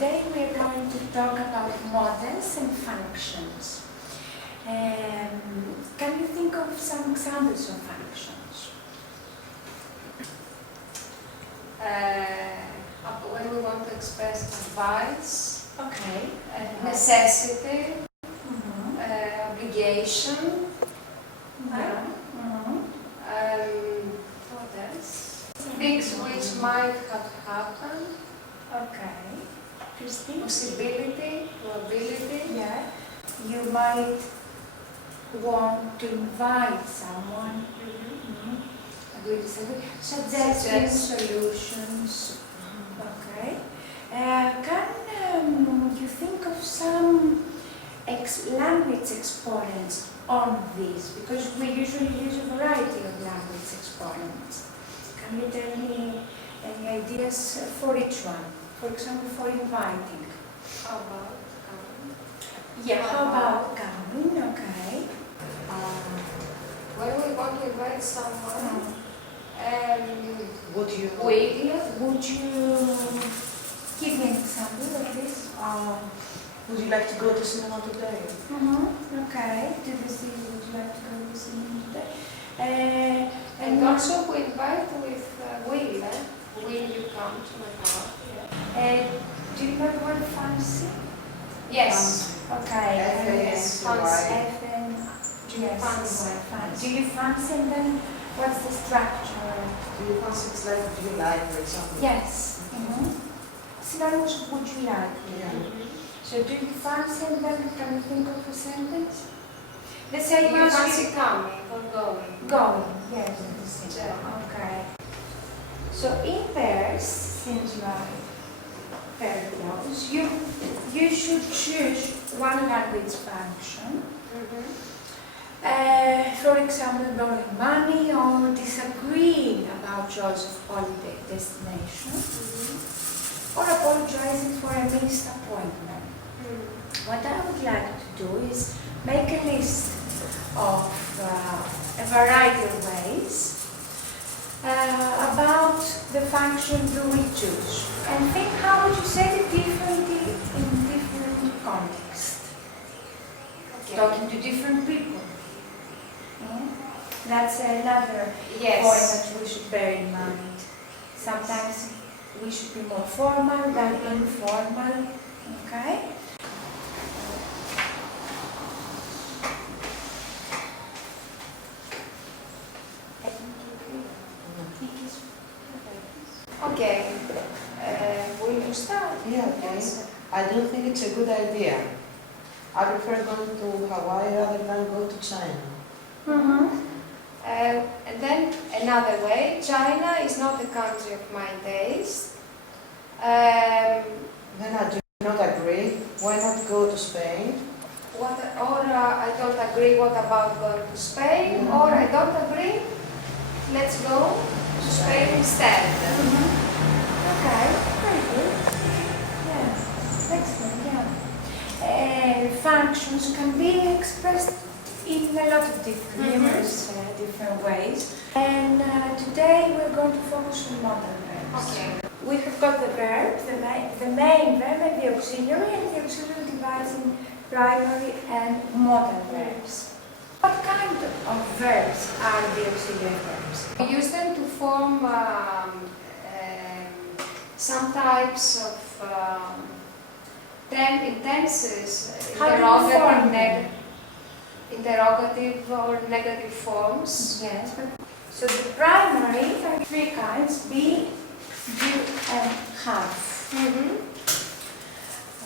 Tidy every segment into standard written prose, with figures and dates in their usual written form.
today we are going to talk about models and functions. Can you think of some examples of functions? When we want to express advice, Okay. necessity, obligation, Yeah. what else? Things which might have happened, Okay. Christine? possibility, probability. Yeah. You might want to invite someone. Agree, disagree. Suggestions, solutions. Okay. Can you think of some language exponents on this? Because we usually use a variety of language exponents. Can you tell me any ideas for each one? For example, for inviting. How about Yeah, how about coming? Okay. when we want to invite someone, Would you? Would you give me an example of this? Would you like to go to cinema today? Okay. To the city, would you like to go to the cinema today? and also we invite with will. Will you come to my house? Do you know the word fancy? Yes. Okay. F-A-N-C-Y. Yes. Fancy. Do you fancy, and then what's the structure? Do you fancy it's like do you like, for example? Yes. Synonymous of would you like? Yeah. So do you fancy, and then can you think of a sentence? The Do same you as fancy coming or going? going. Yes. the same. Yeah. Okay. So in pairs, since you are very close, you should choose one language function. For example, borrowing money or disagreeing about choice of holiday destination, or apologizing for a missed appointment. What I would like to do is make a list of a variety of ways about the function you will choose, and think how would you say it differently in different contexts. Talking to different people. That's another point Yes. that we should bear in mind. Sometimes we should be more formal than informal. Okay? Okay. Will you start? Yeah, okay. I don't think it's a good idea. I prefer going to Hawaii rather than go to China. And then another way, China is not a country of my taste. Then I do not agree. Why not go to Spain? I don't agree, what about going to Spain? Or I don't agree, let's go to Spain instead. Okay, very good. Yeah, excellent, yeah. Functions can be expressed in a lot of numerous different ways. And today we're going to focus on modal verbs. Okay. We have got the verb, the main verb and the auxiliary, and the auxiliary divides in primary and modal verbs. What kind of verbs are the auxiliary verbs? We use them to form some types of tenses, How do you form them? interrogative or negative forms. Yes. So the primary are three kinds: be, do, and have.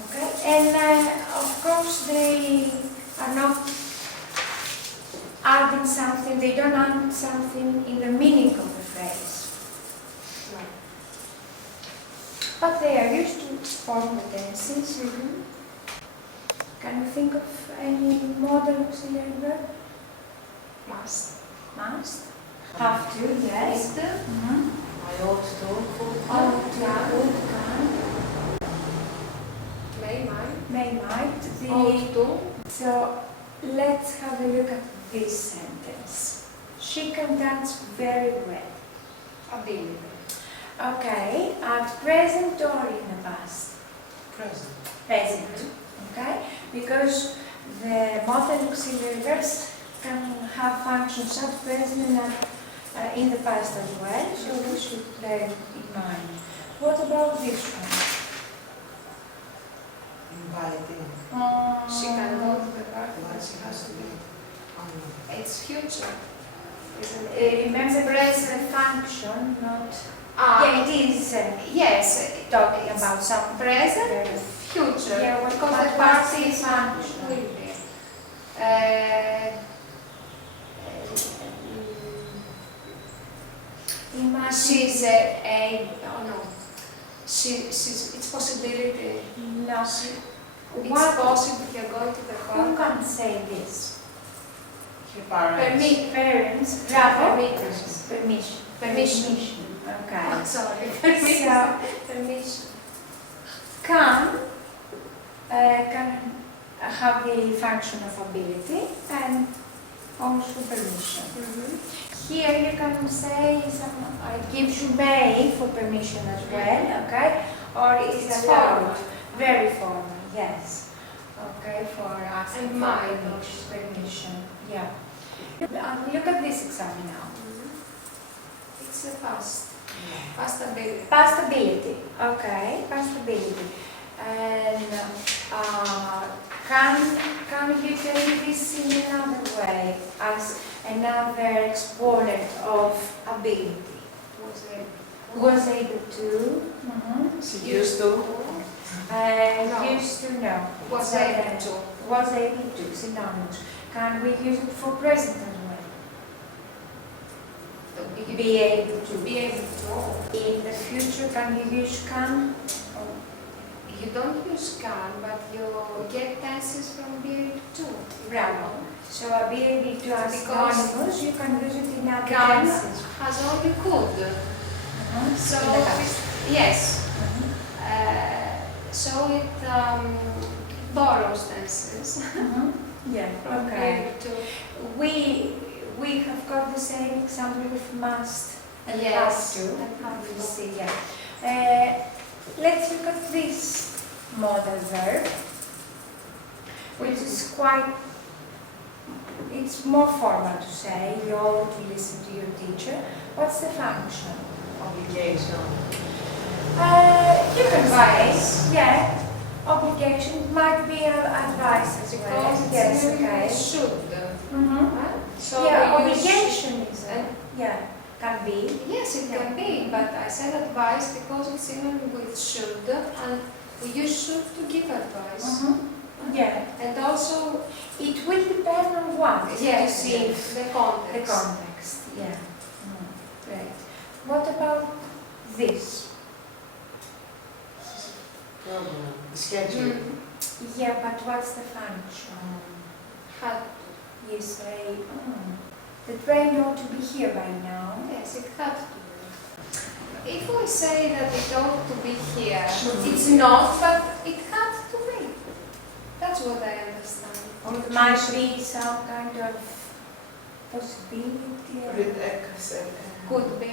Okay. And of course they are not adding something. They don't add something in the meaning of the phrase. But they are used to form the tenses. Can you think of any modal auxiliary verb? Must. Must. Have to, yes. I ought to. Ought to, could, can. May, might. Ought to. So let's have a look at this sentence. She can dance very well. Ability. Okay, at present or in the past? Present. present, okay? Because the modal auxiliary verbs can have functions at present and in the past as well, so we should bear it in mind. What about this one? Inviting. She can go to the garden. What she has to do. It's future. Isn't it? Remember, present function, not... Ah, yeah, it is yes, talking it's about some present, very- future. Yeah, what because about the past past is function? will be. Imagine She's oh no. She's, it's possibility. no. It's What? possible you're going to the Who park. can say this? Your parents. Parents, bravo. Permittance. Permission. Permission. Okay. I'm sorry. So, Permission. can have the function of ability and also permission. Here you can say I give you may for permission as well, okay? Or is It's allowed. formal. Very formal, yes. Okay, for asking And for might permission. Yeah. Look at this example now. It's the past. Past ability. Past ability, okay, past ability. And can you take this in another way as another exponent of ability? Was able to. She used to. No. Used to know. Was able to. Was able to, synonymous. Can we use it for present as well? Be able to. Be able to. In the future, can you use can? You don't use can, but you get tenses from be able to. Bravo. So be able to as Because synonymous, you can use it in other Can tenses. has only could. So In the past. yes. So it borrows tenses Yeah, from be okay. able to. We have got the same example with must and Yes, have to. and have We to. see, yeah. Let's look at this modal verb, which is quite, it's more formal to say, you all to listen to your teacher. What's the function? Obligation. You can say, yeah, obligation might be advice as well. Because Yes, it's okay. should. Mm-hmm. So Yeah, we use- obligation is, and- yeah, can be. Yes, it can be, but I said advice because it's synonym with should, and we use should to give advice. Yeah, And also, it will depend on what you yes, see the context. the context. Yeah. Right. What about this? Program. Schedule. Yeah, but what's the function? Had, You say, the train ought to be here by now. yes, it had to be. If we say that it ought to be here, Should be. it's not, but it had to be. That's what I understand. Or It might be some kind of possibility. Read X. Could be.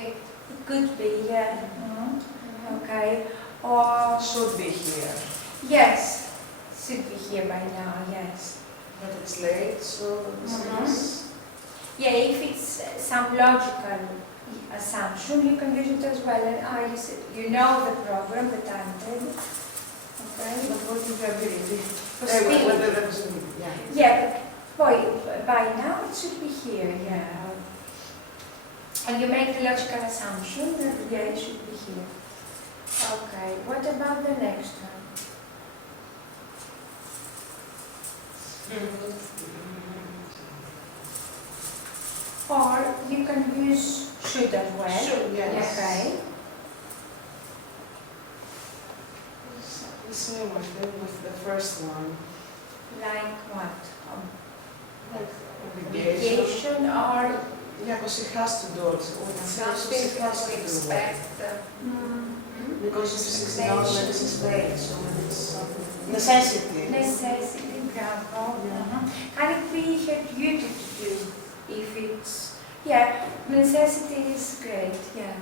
It could be, yeah. Okay. Or, Should be here. yes, should be here by now, yes. But it's late, so this is. Yeah, if it's some logical assumption, you can use it as well. And you know the program, the timetable. Okay. But what is the ability? Possibility. What the representative? Yeah. Yeah, but by now it should be here, yeah. And you make the logical assumption that yeah, it should be here. Okay, what about the next one? Or you can use should as well. Should, yes. Okay. The same I think with the first one. Like what? Like obligation. Obligation or Yeah, because she has to do it. So it says Something she that has we to do it. expect. Because this is now Expectation. this is late, so it's something. Necessity. necessity, bravo. Yeah. Can it be her duty to do if it's, yeah, necessity is great, yeah.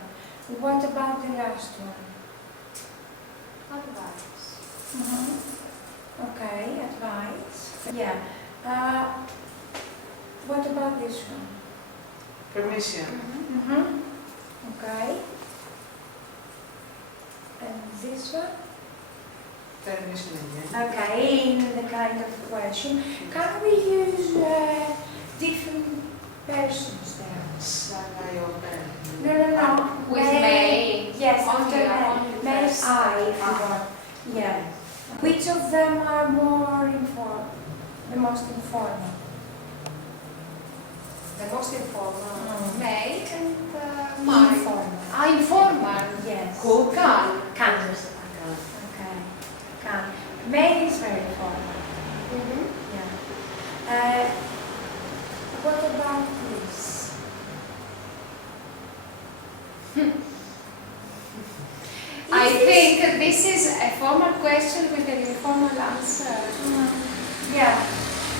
What about the last one? Advice. Okay, advice. Yeah. What about this one? Permission. Okay. And this one? Permission again. Okay, in the kind of question. Can we use different persons there? Shall I open? No. With may. Yes, Only- after may. only May first. I, if you want. Yeah. Which of them are more informal? The most informal? The most informal. May and Informal. informal. Yes. Who? Can. Can. Okay. Can. May is very formal. Yeah. What about this? I think this is a formal question with an informal answer. Yeah.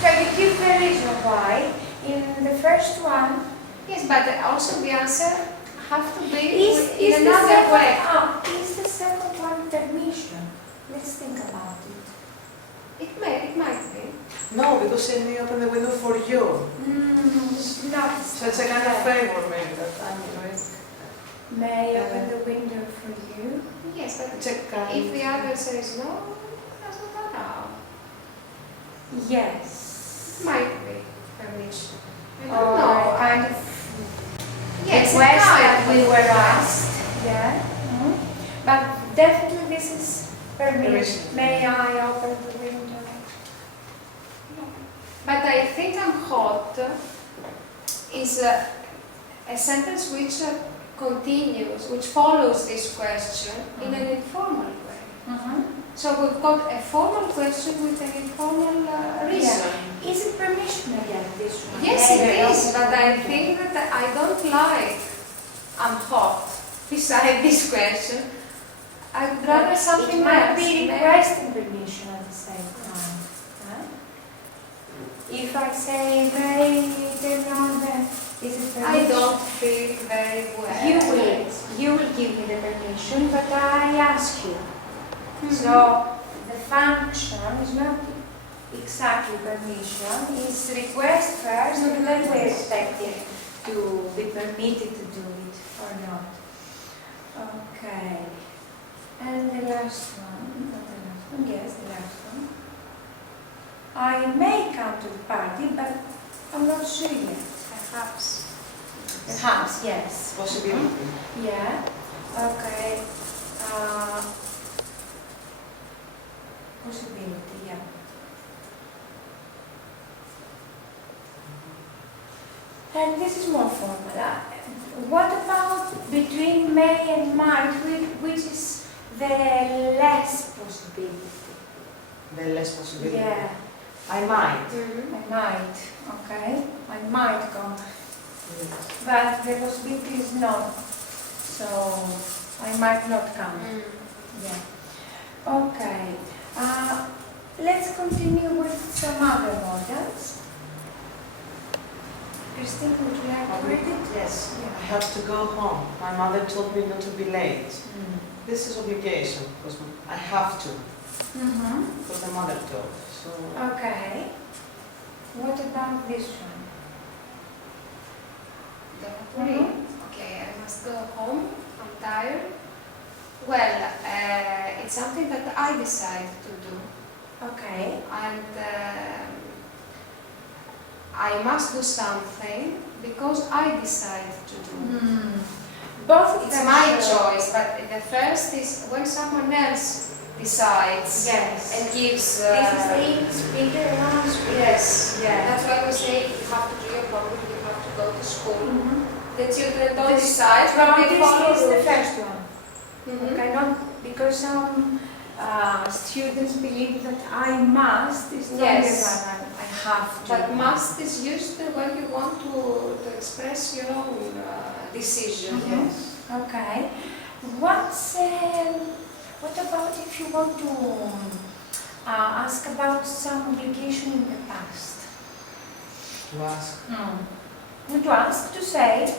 So you give the reason why. In the first one, Yes, but also the answer have to be is in the another second, way. is the second one permission? Let's think about it. It might be. No, because I may open the window for you. Not So it's a kind of favor maybe that I'm doing. May I open the window for you? Yes, but It's a kind if the other says no, it doesn't matter. Yes. It might be permission. I Or don't know. kind of Yes, request a that kind we of were request. asked. Yeah. But definitely this is permission. Permission. May I open the window? But I think I'm hot is a sentence which continues, which follows this question in an informal way. So we've got a formal question with an informal reason. Is it permission again, this one? Yes, May it I is, open but the I window? think that I don't like I'm hot beside this question. I'd rather something it might else. be requesting permission at the same time. Huh? If I say, may turn on the, is it permission? I don't feel very well. You will give me the permission, but I ask you. So the function is not exactly permission, it's request first, and then we expect it to be permitted to do it or not. Okay. And the last one, not the last one, yes, the last one. I may come to the party, but I'm not sure yet. Perhaps. Perhaps, yes. Possibility. Yeah. Okay. Possibility, yeah. And this is more formal. What about between may and might, which is the less possibility? The less possibility. Yeah, I might. I might, okay? I might come, Yes. but the possibility is not. So I might not come. Yeah. Okay. Let's continue with some other models. Christine, would you like to read it? Yes. Yeah. I have to go home. My mother told me not to be late. This is obligation because I have to, because the mother told. So Okay. What about this one? Okay, I must go home. I'm tired. Well, it's something that I decide to do, Okay. and I must do something because I decide to do. Both of It's them my show- choice, but the first is when someone else decides Yes. and gives. This is the English speaker and non-speaker. Yes. Yeah. That's why we say you have to do your homework, you have to go to school. The children don't This- decide, but they follow This is the rules. first one. Mhm. Okay, not because some students believe that I must is stronger Yes. than I have to. But must is used when you want to express your own decision. Mhm. Okay. What about if you want to ask about some obligation in the past? to ask. Not to ask, to say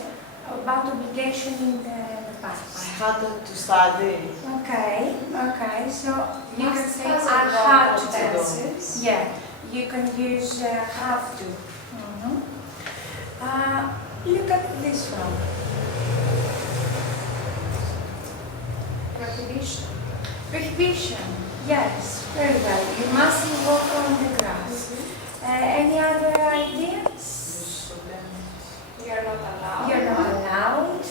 about obligation in the I past. had to study. Okay, so You can Must say has I a have verb to do. tenses. Yeah, you can use have to. Look at this one. Prohibition. Prohibition. Yes, very well. You mustn't walk on the grass. Any other ideas? You're not allowed. You're not allowed.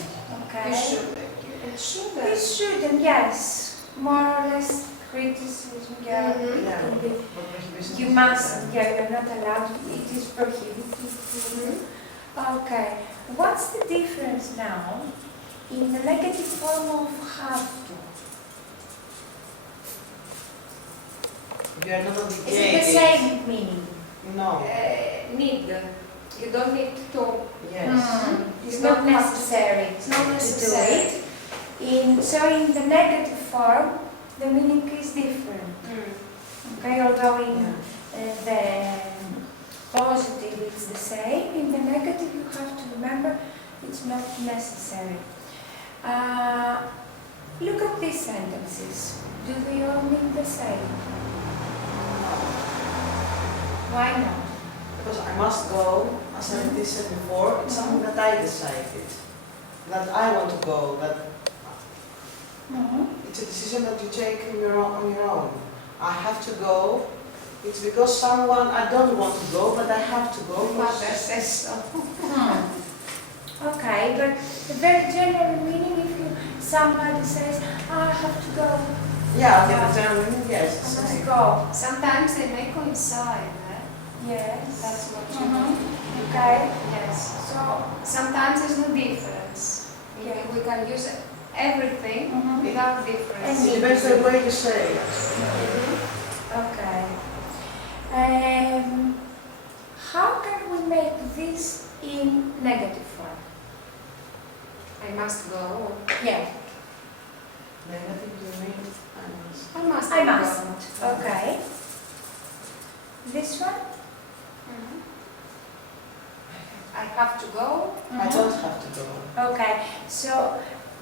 Okay. You should. You shouldn't. You shouldn't, yes. More or less criticism, yeah. Mhm. Yeah, Can be. but prohibition You is mustn't, different. yeah, you're not allowed. It is prohibited. Okay. What's the difference now in the negative form of have to? You are not Is it obligated. the same meaning? No. Need. You don't need to. Yes. It's not necessary. It's not to necessary. do it. So in the negative form, the meaning is different. Okay, although in the positive it's the same, in the negative you have to remember it's not necessary. Look at these sentences. Do they all mean the same? Why not? Because I must go, as I said before, it's something that I decided. That I want to go, that it's a decision that you take on your own. I have to go. It's because someone, I don't want to go, but I have to go. Mother says so. Okay, but the very general meaning, if somebody says, I have to go, Yeah, the general meaning, I yes. it's the must same. go. Sometimes they may coincide. Yes. That's what you know. Okay. Yes. So, Sometimes there's no difference. Yeah. We can use everything without difference. And It depends on the way you say it. okay. How can we make this in negative form? I must go. Yeah. Negative, you mean, I must. I must. I go. mustn't. Okay. This one? I have to go. I don't have to go. Okay. So,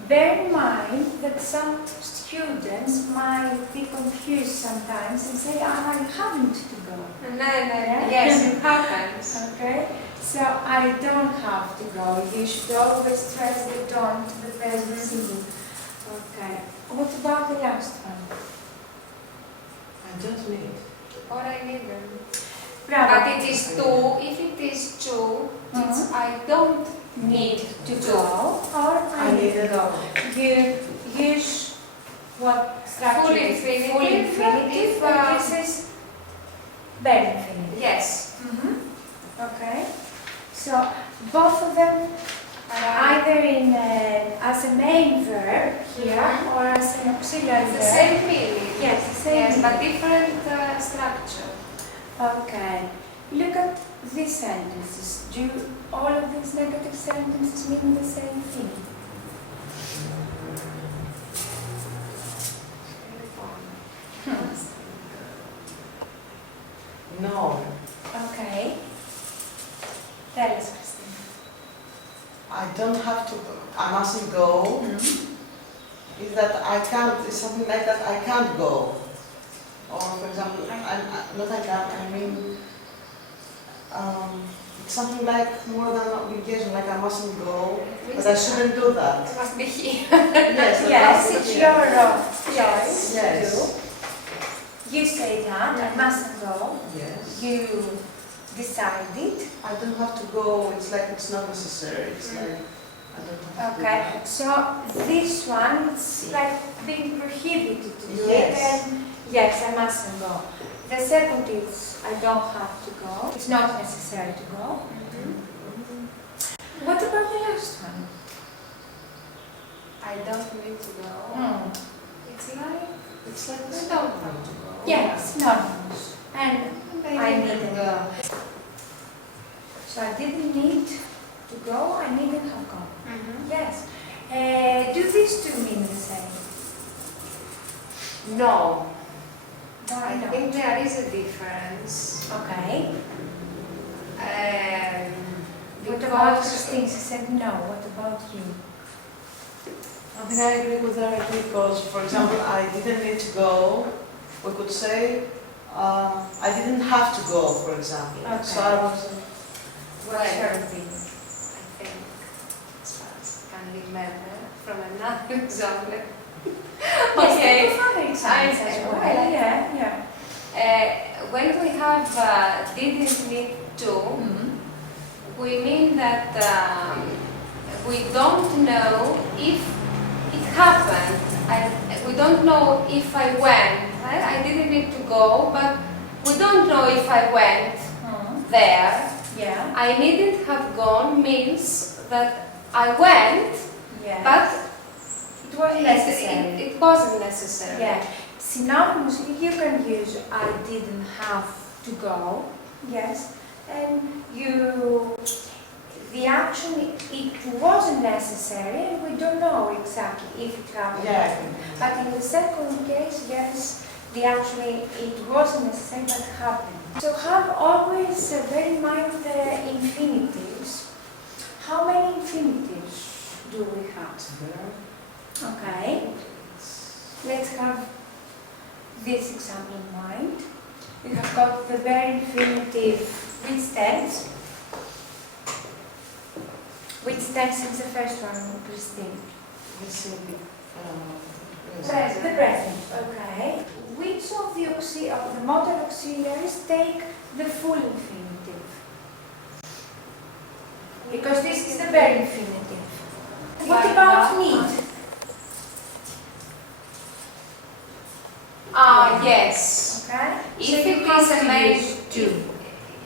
bear in mind that some students might be confused sometimes and say, I haven't to go. And then, Yeah. yes, it happens. Okay? So, I don't have to go. You should always stress the don't, the present simple. Okay. What about the last one? I don't need. Or I needn't. Bravo. But it is to, if it is to, it's I don't Need to go or I need to go. You use what structure? Full is? infinitive. Full infinitive. If, But this is bare infinitive. Yes. Okay. So both of them are either in as a main verb here or as an auxiliary It's verb. the same meaning. Yes, the same. Yes, but meaning. different structure. Okay. Look at these sentences. Do all of these negative sentences mean the same thing? No. Okay. Tell us, Christine. I don't have to go. I mustn't go. Is that I can't, it's something like that, I can't go. Or for example, not I can't, I mean, it's something like more than an obligation, like I mustn't go, but I shouldn't do that. It must be here. Yes, that Yes, must it's be- your choice Yes. to do. You say that, I mustn't go. Yes. You decided. I don't have to go, it's like it's not necessary, it's like, I don't have to do Okay, that. so this one, it's like being prohibited to do it, Yes. and yes, I mustn't go. The second is, I don't have to go. It's not necessary to go. What about the last one? I don't need to go. It's like It's like I this. don't have to go. Yes, synonymous. And I need needn't go. So I didn't need to go, I needn't have gone. Yes. Do these two mean the same? No. No, I I think don't. there is a difference. Okay. What about Because Christine? She said no. What about you? I think I agree with her because, for example, I didn't need to go we could say, I didn't have to go, for example. Okay. So I was. What's your opinion? I think, as far as I can remember, from another example. Okay, other examples as well. well. Yeah. When we have didn't need to, we mean that we don't know if it happened. We don't know if I went. Right? I didn't need to go, but we don't know if I went there. Yeah. I needn't have gone means that I went, Yeah. but it wasn't necessary. it wasn't necessary. Yeah. Synonymous, you can use I didn't have to go. Yes. And the action, it wasn't necessary, and we don't know exactly if it happened. Yeah. But in the second case, yes, it wasn't necessary, but happened. So have always bear in mind the infinitives. How many infinitives do we have? Okay. Let's have this example in mind. We have got the bare infinitive which tense. Which tense is the first one, Christine? Present. The present, okay. Which of the modal auxiliaries take the full infinitive? Because this is the bare infinitive. What about need? Yes. Okay. If So it you have is a to main, use to.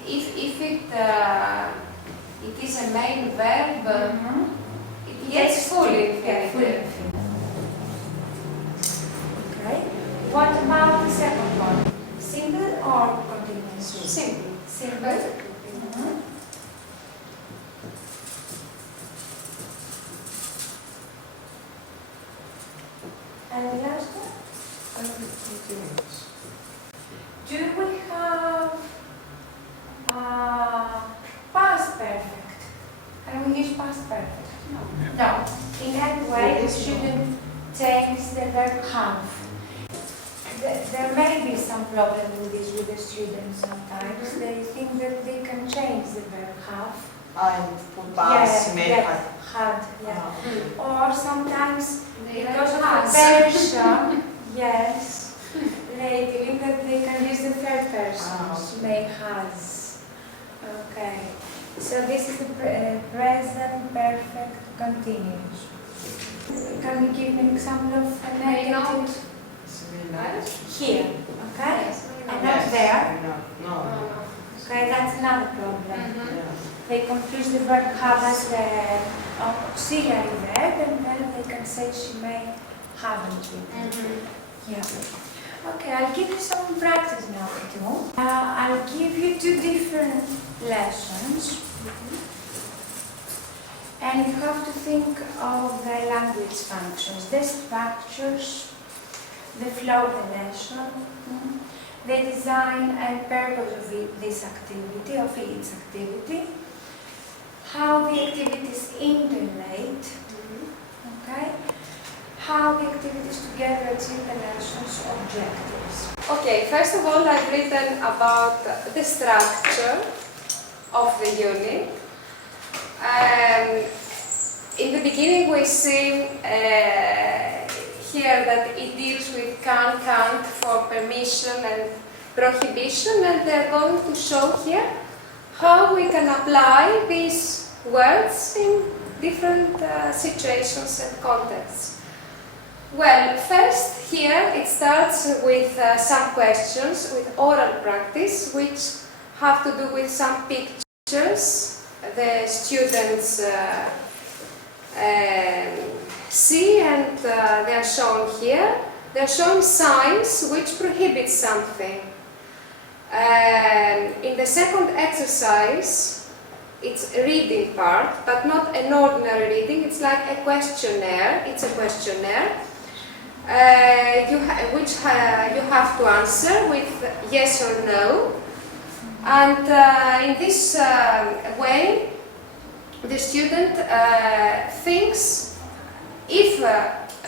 if it is a main verb, it gets full infinitive. Okay. What about the second one? Simple or continuous? Simple. Simple. And the last one? Do we have past perfect? Can we use past perfect? No. In any way, we shouldn't change the verb have. There may be some problem with this with the students sometimes. They think that they can change the verb have. And put past, Had, yeah. Or sometimes because of has. person, yes, they believe that they can use the third person, may has. Okay, so this is the present perfect continuous. Can we give an example of a May not. negative? Here, okay? Yes, And not there. No. Okay, that's another problem. Yeah. They confuse the verb have as the auxiliary verb, and then they can say she may haven't you. Yeah. Okay, I'll give you some practice now too. I'll give you two different lessons. And you have to think of the language functions, the structures, the flow of the lesson, the design and purpose of this activity, of each activity, how the activities interrelate, okay? How the activities together achieve the lesson's objectives. Okay, first of all, I've written about the structure of the unit. In the beginning, we see here that it deals with can't for permission and prohibition, and they're going to show here how we can apply these words in different situations and contexts. Well, first here it starts with some questions, with oral practice, which have to do with some pictures the students see, and they are shown here. They are showing signs which prohibit something. In the second exercise, it's a reading part, but not an ordinary reading. It's like a questionnaire. It's a questionnaire which you have to answer with yes or no. And in this way, the student thinks if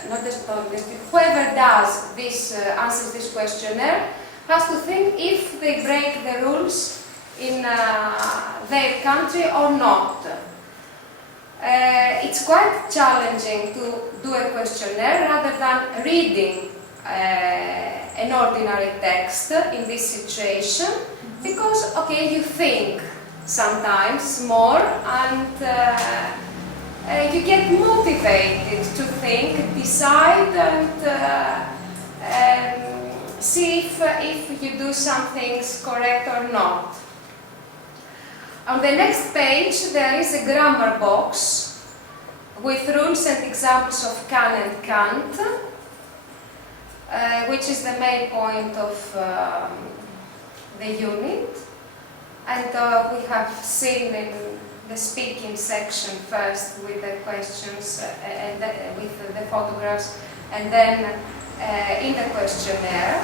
not the student, whoever does this, answers this questionnaire, has to think if they break the rules in their country or not. It's quite challenging to do a questionnaire rather than reading an ordinary text in this situation, because, okay, you think sometimes more and you get motivated to think, decide and see if you do some things correct or not. On the next page there is a grammar box with rules and examples of can and can't, which is the main point of the unit. And we have seen in the speaking section first with the questions and with the photographs, and then in the questionnaire.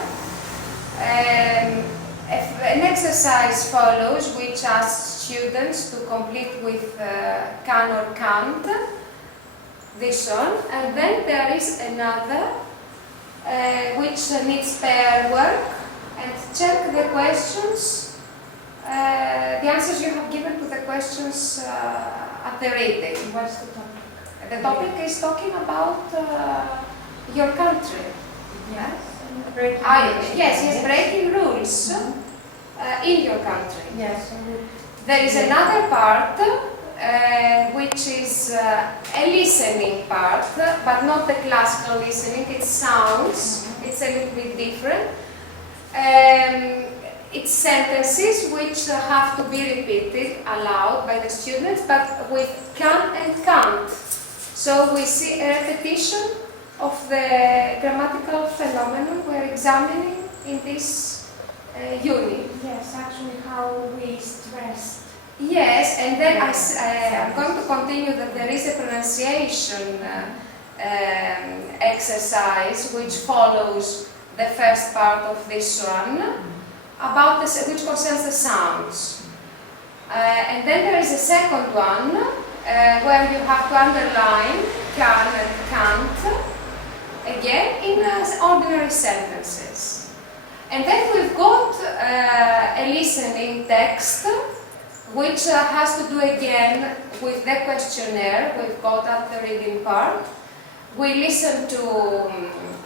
An exercise follows which asks students to complete with can or can't, this one, and then there is another which needs pair work, and check the questions, the answers you have given to the questions at the reading. What's the topic? The topic is talking about your country. Yes. Breaking rules. Yes, breaking rules in your country. Yes. There is another part which is a listening part, but not the classical listening, it's sounds, it's a little bit different. It's sentences which have to be repeated aloud by the students, but with can and can't. So we see a repetition of the grammatical phenomenon we're examining in this unit. Yes, actually how we stressed. Yes, and then I'm going to continue that there is a pronunciation exercise which follows the first part of this one, about which concerns the sounds. And then there is a second one where you have to underline can and can't, again in ordinary sentences. And then we've got a listening text which has to do again with the questionnaire we've got at the reading part. We listen to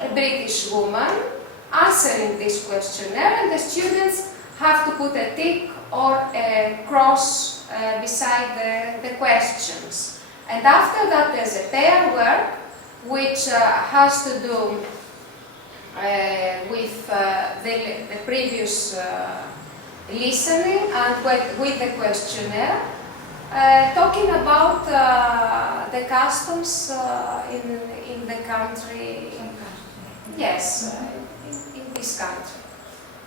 a British woman answering this questionnaire, and the students have to put a tick or a cross beside the questions. And after that there's a pair work which has to do with the previous listening and with the questionnaire, talking about the customs in the country, yes, in this country,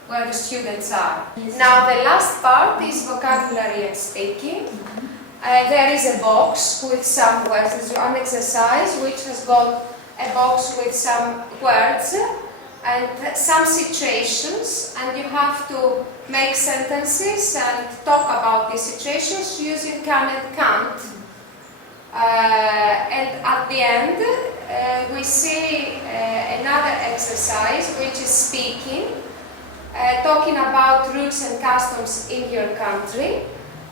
where the students are. Yes. Now the last part is vocabulary and speaking. There is a box with some words. There's one exercise which has got a box with some words and some situations, and you have to make sentences and talk about these situations using can and can't. And at the end we see another exercise which is speaking, talking about rules and customs in your country,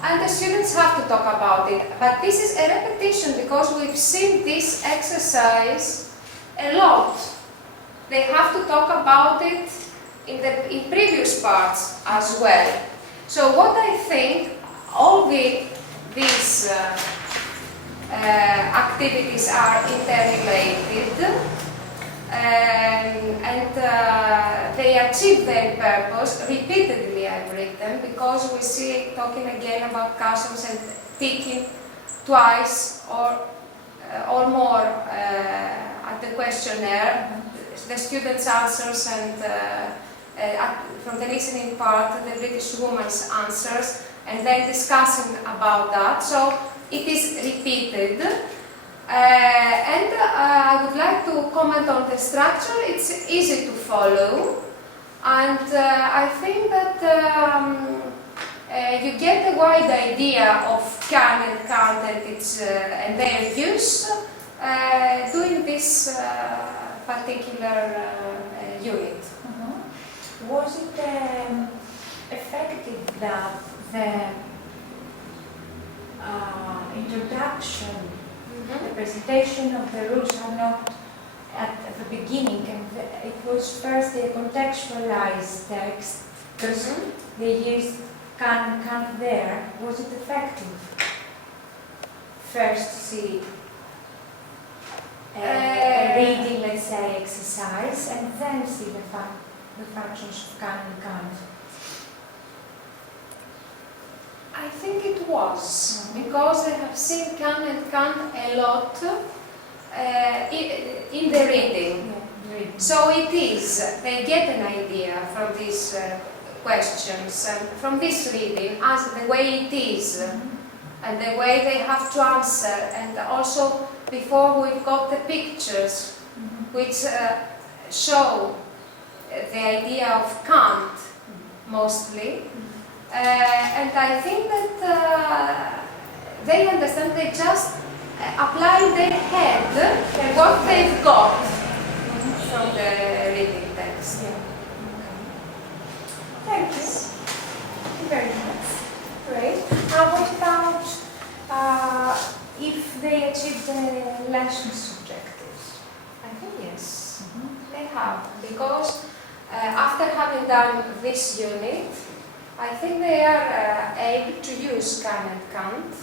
and the students have to talk about it. But this is a repetition because we've seen this exercise a lot. They have to talk about it in previous parts as well. So what I think, all these activities are interrelated, and they achieve their purpose. Repeatedly I've written, because we see talking again about customs and ticking twice or more at the questionnaire, the students' answers, and from the listening part, the British woman's answers, and then discussing about that. So it is repeated. And I would like to comment on the structure. It's easy to follow, and I think that you get a wide idea of can and can't and their use doing this particular unit. Was it effective that the introduction, the presentation of the rules are not at the beginning, and it was first a contextualized text, because they used can there. Was it effective? First see a reading, let's say, exercise, and then see the functions of can and can't. I think it was, because I have seen can and can't a lot in the reading. So it is, they get an idea from these questions and from this reading as the way it is and the way they have to answer, and also before we've got the pictures which show the idea of can't mostly. And I think that they understand, they just apply in their head what they've got from the reading text. Yeah. Thank you. Thank you very much. Great. What about if they achieve the lesson's objectives? I think yes, they have, because after having done this unit, I think they are able to use can and can't,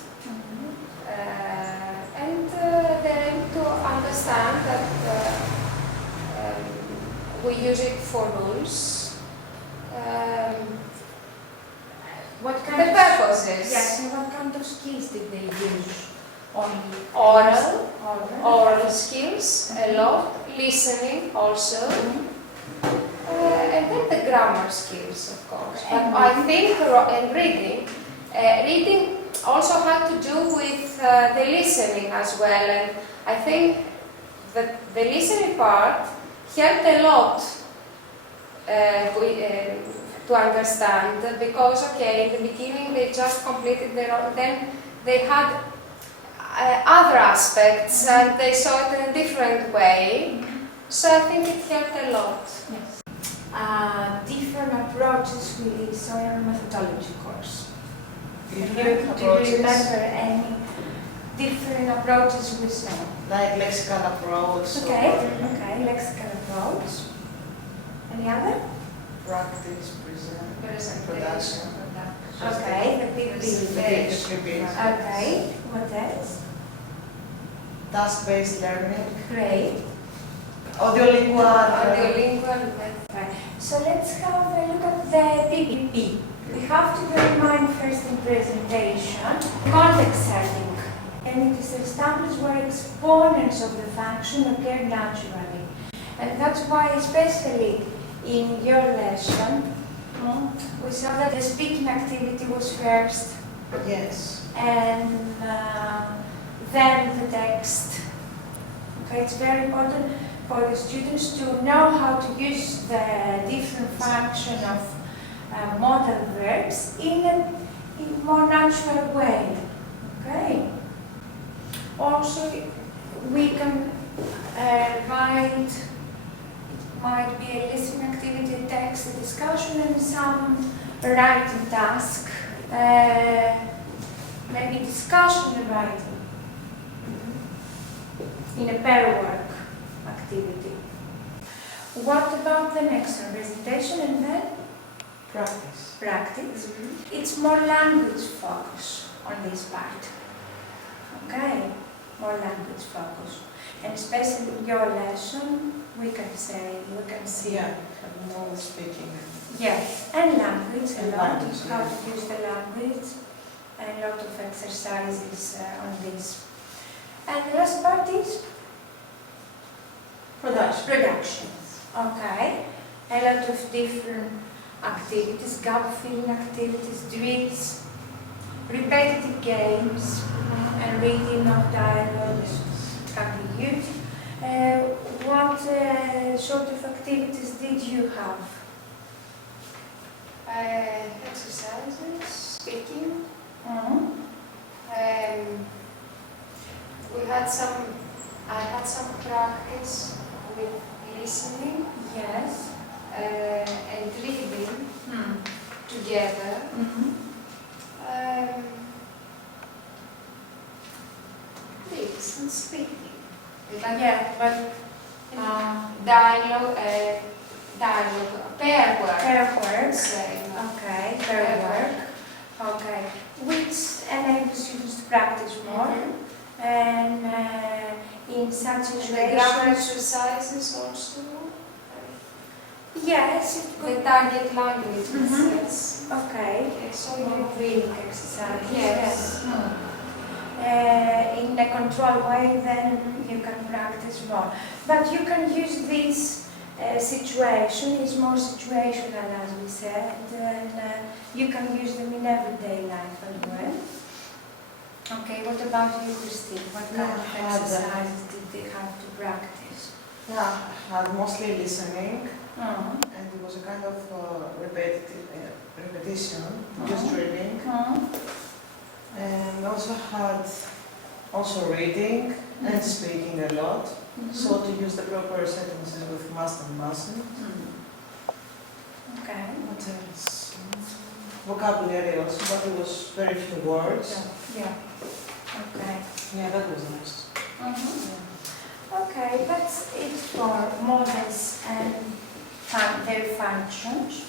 and they're able to understand that we use it for rules. What kind The of purposes. Yes, and what kind of skills did they use? Only Oral skills, a lot, listening also. And then the grammar skills, of course. But I think in reading also had to do with the listening as well. And I think that the listening part helped a lot to understand, because, okay, in the beginning they just completed their own, then they had other aspects and they saw it in a different way. So I think it helped a lot. Yes. Different approaches with the soil methodology course. Do you remember any different approaches with soil? Like lexical approach. Okay, lexical approach. Any other? Practice, present, production. Okay, the big Presentation. Okay, what else? Task-based learning. Great. Audiolingual. Right. So let's have a look at the PPP. We have to bear in mind first in presentation, context setting. And it is established where exponents of the function occur naturally. And that's why, especially in your lesson, we saw that the speaking activity was first. Yes. And then the text. Okay, it's very important for the students to know how to use the different function of modal verbs in a more natural way. Okay. Also, we can write. It might be a listening activity, a text, a discussion, and some writing task. Maybe discussion and writing in a pair work activity. What about the next one? Presentation and then Practice. practice. It's more language focus on this part. Okay, more language focus. And especially in your lesson, we can see. Yeah, more speaking. Yeah, and language, a And lot, language, how yeah. to use the language, and a lot of exercises on this. And the last part is productions. Okay, a lot of different activities, gap filling activities, drills, repetitive games, and reading of dialogues can be used. What sort of activities did you have? Exercises, speaking. Mm-hmm. We had some I had some practice with listening Yes. and reading together. This and speaking. But Yeah, but dialogue, pair work. pair work. Say, Okay, pair work. Okay, which enables students to practice more. And in such The grammar situations, exercises also. yes, it The could. target language. Yes. Okay. So More you reading exercise. Yes. In a controlled way, then you can practice more. But you can use this situation, it's more situational as we said, and you can use them in everyday life as well. Okay, what about you, Christine? What kind of exercises did they have to practice? Yeah, I had mostly listening, and it was a kind of repetition, just reading. And also had reading and speaking a lot, so to use the proper sentences with must and mustn't. Okay. What else? Vocabulary also, but it was very few words. Yeah. Okay. Yeah, that was nice. Okay, that's it for models and their functions.